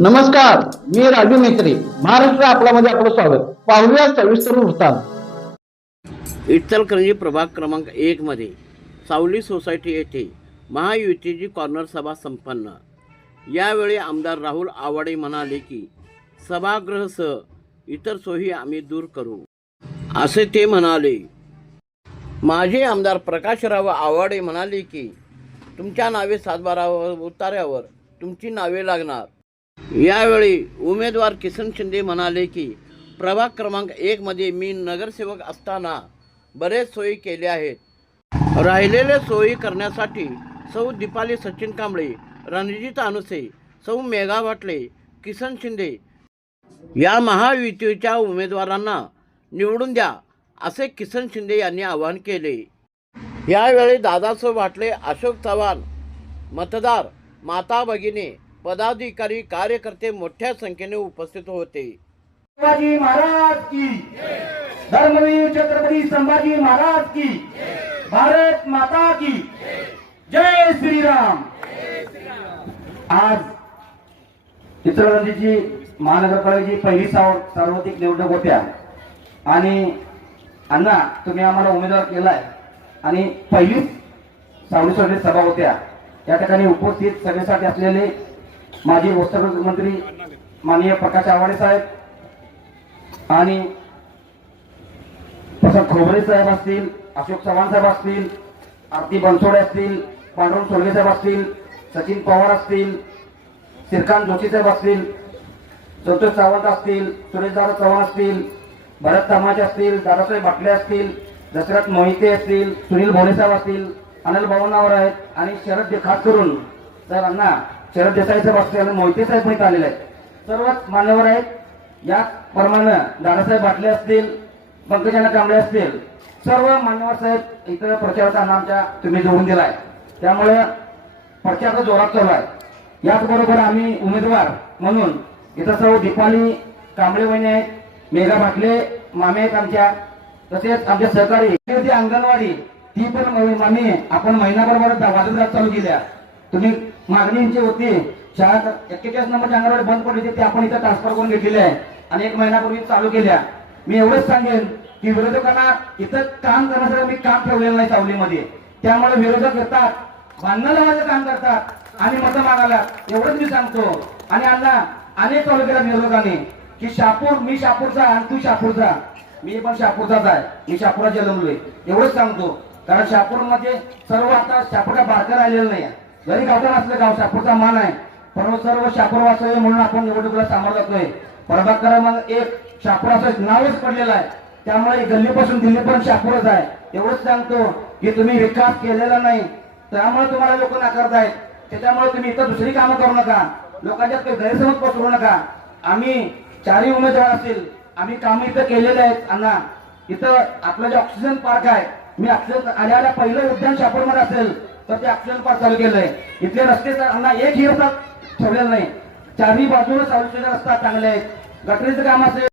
नमस्कार, मी राजू मेत्री. महाराष्ट्र आपल्यामध्ये आपलं स्वागत. पाहूया सविस्तर वृत्तांत. इचलकरंजी प्रभाग क्रमांक 1 मध्ये सावली सोसायटी येथे महायुतीची कॉर्नर सभा संपन्न. यावेळी आमदार राहुल आवाडे म्हणाले की सभागृहासह इतर सोयी आम्ही दूर करू, असे ते म्हणाले. माजी आमदार प्रकाशराव आवाडे म्हणाले की तुमच्या नावे सातबारावर उतार्यावर तुमची नावे लागणार. यावेळी उमेदवार किसन शिंदे म्हणाले की प्रभाग क्रमांक 1 मध्ये मी नगरसेवक असताना बरेच सोयी केल्या आहेत. राहिलेल्या सोयी करण्यासाठी सौ दीपाली सचिन कांबळे, रणजित अनुसे, सौ मेघा भाटले, किसन शिंदे या महायुतीच्या उमेदवारांना निवडून द्या, असे किसन शिंदे यांनी आवाहन केले. यावेळी दादासाहेब भाटले, अशोक चव्हाण, मतदार, माता भगिनी, पदाधिकारी, कार्यकर्ते मोठ्या संख्येने उपस्थित होते. शिवाजी महाराज की धर्मवीर छत्रपती संभाजी महाराज की, भारत माता की जय श्रीराम. आज इचलकरंजीची महानगरपालिकेची पहिली सार्वत्रिक निवडणूक होत्या आणि अण्णा तुम्ही आम्हाला उमेदवार केलाय आणि पहिली सावली सोसायटी सभा होत्या. या ठिकाणी उपस्थित सभेसाठी असलेले माजी वस्त्र मंत्री माननीय प्रकाश आवाडे साहेब आणि प्रसाद खोबरे साहेब असतील, अशोक चव्हाण साहेब असतील, आरती बनसोडे असतील, पांडुरंग सोलगे साहेब असतील, सचिन पवार असतील, श्रीकांत जोशी साहेब असतील, संतोष सावंत असतील, सुरेशदादा चव्हाण असतील, भरत तामाचे असतील, दादासाहेब भाटले असतील, दशरथ मोहिते असतील, सुनील भोले साहेब असतील, अनिल भवनावर आहेत आणि शरद खास करून सर अण्णा शरद देसाई साहेब असतील आणि मोहिते साहेब पण आलेले आहेत. सर्वच मान्यवर आहेत. याप्रमाणे दादासाहेब भाटले असतील, पंकजाना कांबळे असतील, सर्व मान्यवर साहेब इथं प्रचाराचा आमच्या तुम्ही जोडून दिलाय. त्यामुळे प्रचाराचा जोरात चालू आहे. याचबरोबर आम्ही उमेदवार म्हणून इथं सर्व दीपाली कांबळे वहिनी आहेत, मेघा भाटले मामे आहेत आमच्या, तसेच आमच्या सहकारी अंगणवाडी ती पण मामी आपण महिनाभर वाजत चालू केल्या. तुम्ही मागणीची होती शाळा 41 नंबरची अंगणवाडी बंद पडली होती, ती आपण इथं ट्रान्सफर करून घेतलेली आहे आणि 1 महिन्यापूर्वी चालू केल्या. मी एवढंच सांगेन की विरोधकांना इथं काम करण्यासाठी मी काम ठेवलेलं नाही सावलीमध्ये. त्यामुळे विरोधक येतात, भांडणं लावायचं काम करतात आणि मतं मागायला, एवढंच मी सांगतो. आणि अण्णा अनेक चालू केल्या विरोधकांनी की शापूर, मी शापूरचा आणि तू शापूरचा. मी पण शापूरचाच आहे, मी शापूरला जन्मलोय, एवढंच सांगतो. कारण शापूरमध्ये सर्व आता शापूरचा बारका राहिलेला नाही. जरी गावठाण असलं गाव शापूरचा मान आहे, पण सर्व शापूर वाचवे म्हणून आपण निवडणुकीला सामोरं जातोय. प्रभाग क्रमांक 1 शापूर असं नावच पडलेलं आहे. त्यामुळे गल्लीपासून दिल्लीपर्यंत शापूरच आहे. एवढंच सांगतो की तुम्ही विकास केलेला नाही, त्यामुळे तुम्हाला लोक नाकारतायत. त्याच्यामुळे तुम्ही इथं दुसरी कामं करू नका, लोकांच्यात काही गैरसमज पसरू नका. आम्ही 4ही उमेदवार असतील, आम्ही कामं इथं केलेले आहेत. अण्णा इथं आपलं जे ऑक्सिजन पार्क आहे, मी ऑक्सिजन आल्याला पहिलं उद्यान शापूरमध्ये असेल तर ते ऑक्सिजन पार्क चालू केलंय. इथले रस्ते अण्णा एक ही रस्ता ठेवलेला नाही, 4ही बाजूला चालू रस्ता चांगले आहेत. गटरीचं काम असेल